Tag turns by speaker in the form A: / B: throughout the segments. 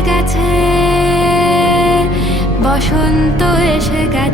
A: গেছে। বসন্ত এসে গেছে।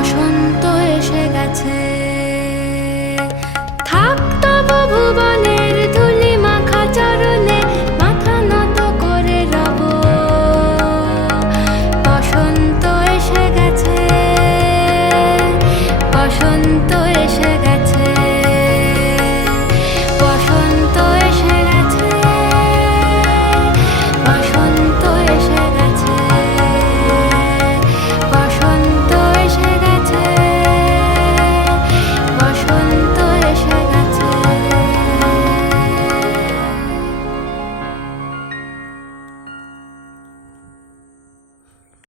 B: বসন্ত এসে গেছে।